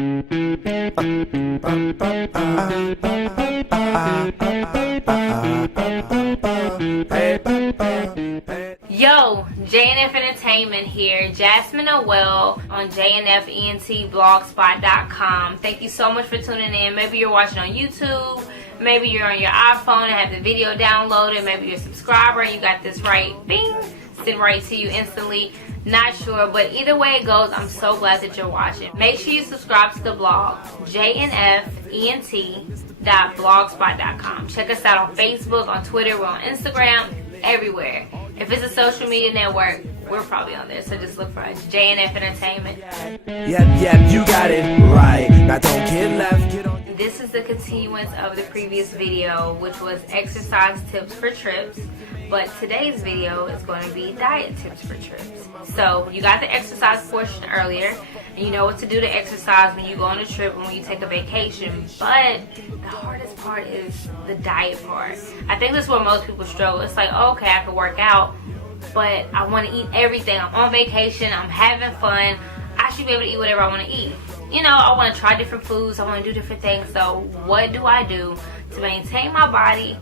Yo, JNF Entertainment here, Jasmin Noelle on JNFENTblogspot.com. Thank you so much for tuning in. Maybe you're watching on YouTube, maybe you're on your iPhone and have the video downloaded, maybe you're a subscriber and you got this right, bing, sent right to you instantly. Not sure, but either way it goes, I'm so glad that you're watching. Make sure you subscribe to the blog, JNFENT.blogspot.com. Check us out on Facebook, on Twitter, we're on Instagram, everywhere. If it's a social media network, we're probably on there, so just look for us, JNF Entertainment. Yep, you got it right. Now don't get left, get on. This is the continuance of the previous video, which was exercise tips for trips. But today's video is going to be diet tips for trips. So you got the exercise portion earlier, and you know what to do to exercise when you go on a trip and when you take a vacation. But the hardest part is the diet part. I think that's where most people struggle. It's like, oh, okay, I can work out, but I want to eat everything. I'm on vacation, I'm having fun, I should be able to eat whatever I want to eat. You know, I want to try different foods, I want to do different things. So what do I do to maintain my body,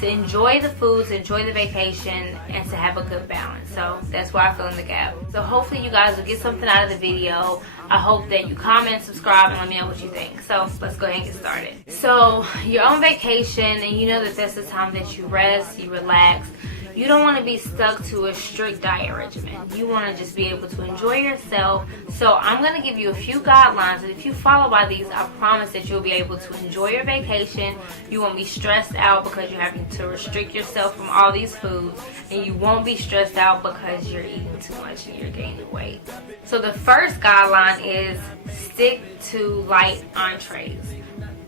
to enjoy the food, to enjoy the vacation, and to have a good balance? So that's why I fill in the gap. So hopefully you guys will get something out of the video. I hope that you comment, subscribe, and let me know what you think. So let's go ahead and get started. So you're on vacation and you know that that's the time that you rest, you relax. You don't want to be stuck to a strict diet regimen. You want to just be able to enjoy yourself. So I'm going to give you a few guidelines, and if you follow by these, I promise that you'll be able to enjoy your vacation. You won't be stressed out because you're having to restrict yourself from all these foods, and you won't be stressed out because you're eating too much and you're gaining weight. So the first guideline is stick to light entrees.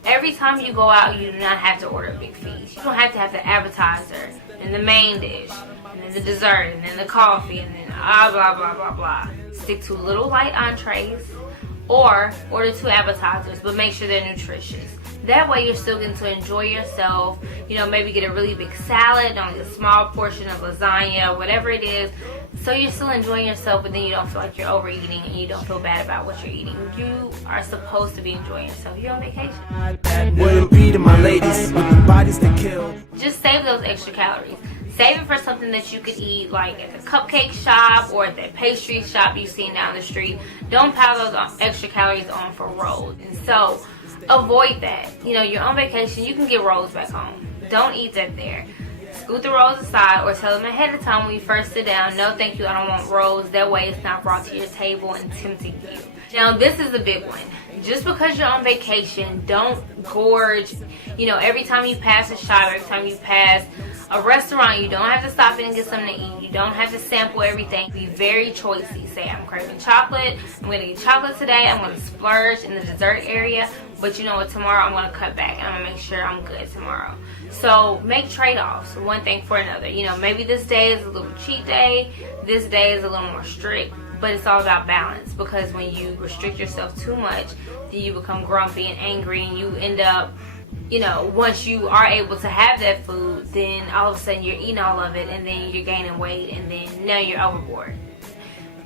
Every time you go out, you do not have to order a big feast. You don't have to have the appetizer and the main dish and then the dessert and then the coffee and then blah blah blah blah. Stick to little light entrees or order 2 appetizers, but make sure they're nutritious. That way you're still getting to enjoy yourself. You know, maybe get a really big salad, only a small portion of lasagna, whatever it is. So you're still enjoying yourself, but then you don't feel like you're overeating and you don't feel bad about what you're eating. You are supposed to be enjoying yourself. You're on vacation. Wouldn't be to my ladies with the bodies to kill. Just save those extra calories. Save it for something that you could eat like at the cupcake shop or at that pastry shop you've seen down the street. Don't pile those extra calories on for rolls. And so avoid that. You know, you're on vacation, you can get rolls back home. Don't eat that there. Scoot the rolls aside or tell them ahead of time when you first sit down, no thank you, I don't want rolls. That way it's not brought to your table and tempting you. Now this is a big one. Just because you're on vacation, don't gorge. You know, every time you pass a shop, every time you pass a restaurant, you don't have to stop in and get something to eat. You don't have to sample everything. Be very choosy. Say, I'm craving chocolate, I'm going to get chocolate today, I'm going to splurge in the dessert area, but you know what, tomorrow I'm going to cut back and I'm going to make sure I'm good tomorrow. So make trade-offs, one thing for another. You know, maybe this day is a little cheat day, this day is a little more strict, but it's all about balance, because when you restrict yourself too much, then you become grumpy and angry and you end up, you know, once you are able to have that food, then all of a sudden you're eating all of it and then you're gaining weight and then now you're overboard.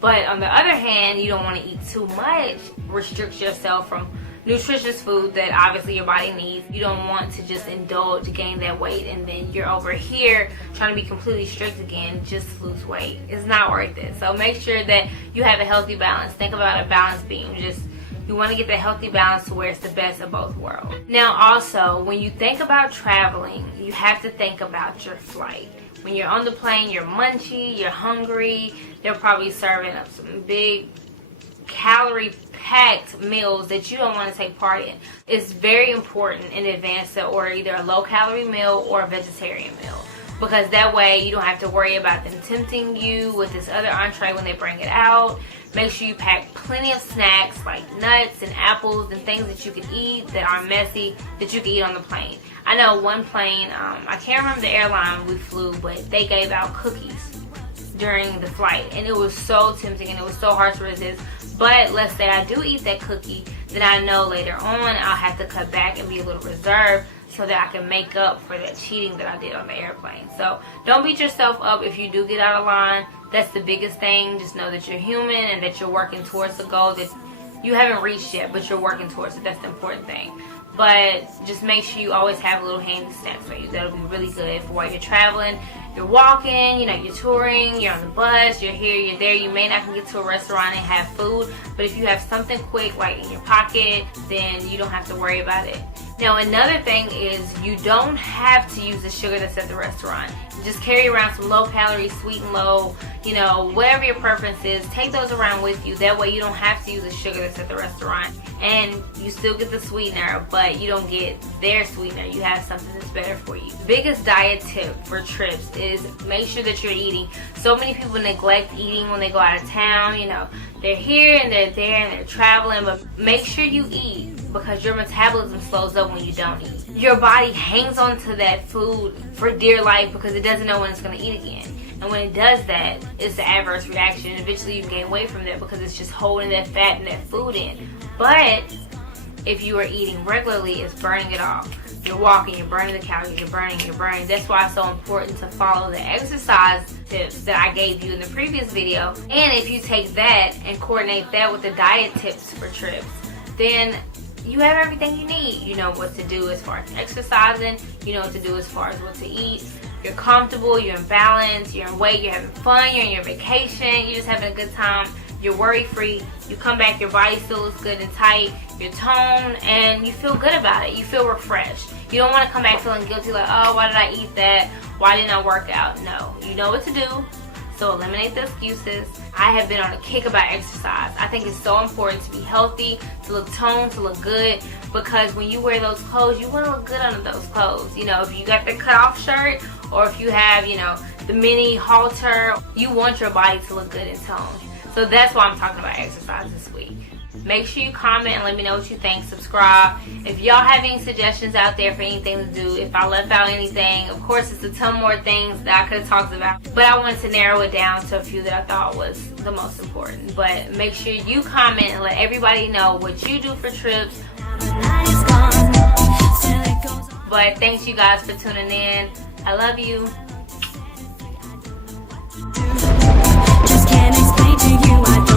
But on the other hand, you don't want to eat too much. Restrict yourself from nutritious food that obviously your body needs. You don't want to just indulge to gain that weight and then you're over here trying to be completely strict again just to lose weight. It's not worth it. So make sure that you have a healthy balance. Think about a balance beam. You want to get that healthy balance to where it's the best of both worlds. Now also, when you think about traveling, you have to think about your flight. When you're on the plane, you're munchy, you're hungry. They're probably serving up some big calorie-packed meals that you don't want to take part in. It's very important in advance to order either a low-calorie meal or a vegetarian meal, because that way you don't have to worry about them tempting you with this other entree when they bring it out. Make sure you pack plenty of snacks like nuts and apples and things that you can eat that aren't messy, that you can eat on the plane. I know one plane, I can't remember the airline we flew, but they gave out cookies during the flight, and it was so tempting and it was so hard to resist. But let's say I do eat that cookie, then I know later on I'll have to cut back and be a little reserved so that I can make up for that cheating that I did on the airplane. So don't beat yourself up if you do get out of line. That's the biggest thing. Just know that you're human and that you're working towards the goal that you haven't reached yet, but you're working towards it. That's the important thing. But just make sure you always have a little handy snacks on you. That'll be really good for while you're traveling, you're walking, you know, you're touring, you're on the bus, you're here, you're there. You may not can get to a restaurant and have food, but if you have something quick like in your pocket, then you don't have to worry about it. Now, another thing is you don't have to use the sugar that's at the restaurant. Just carry around some low calorie, sweet and low, you know, whatever your preference is, take those around with you. That way you don't have to use the sugar that's at the restaurant, and you still get the sweetener, but you don't get their sweetener. You have something that's better for you. Biggest diet tip for trips is make sure that you're eating. So many people neglect eating when they go out of town. You know, they're here and they're there and they're traveling, but make sure you eat, because your metabolism slows up when you don't eat. Your body hangs on to that food for dear life because it doesn't know when it's going to eat again. And when it does that, it's the adverse reaction. Eventually you gain weight from that because it's just holding that fat and that food in. But if you are eating regularly, it's burning it off. You're walking, you're burning the calories, you're burning. That's why it's so important to follow the exercise tips that I gave you in the previous video. And if you take that and coordinate that with the diet tips for trips, then you have everything you need. You know what to do as far as exercising, you know what to do as far as what to eat. You're comfortable, you're in balance, you're in weight, you're having fun, you're in your vacation, you're just having a good time, you're worry free. You come back, your body still looks good and tight, you're toned, and you feel good about it. You feel refreshed. You don't want to come back feeling guilty like, oh, why did I eat that? Why didn't I work out? No, you know what to do. So eliminate the excuses. I have been on a kick about exercise. I think it's so important to be healthy, to look toned, to look good, because when you wear those clothes, you want to look good under those clothes. You know, if you got the cutoff shirt, or if you have, you know, the mini halter, you want your body to look good and toned. So that's why I'm talking about exercise this week. Make sure you comment and let me know what you think. Subscribe. If y'all have any suggestions out there for anything to do, if I left out anything, of course it's a ton more things that I could have talked about, but I wanted to narrow it down to a few that I thought was the most important. But make sure you comment and let everybody know what you do for trips. But thanks you guys for tuning in. I love you. Just can't explain to you.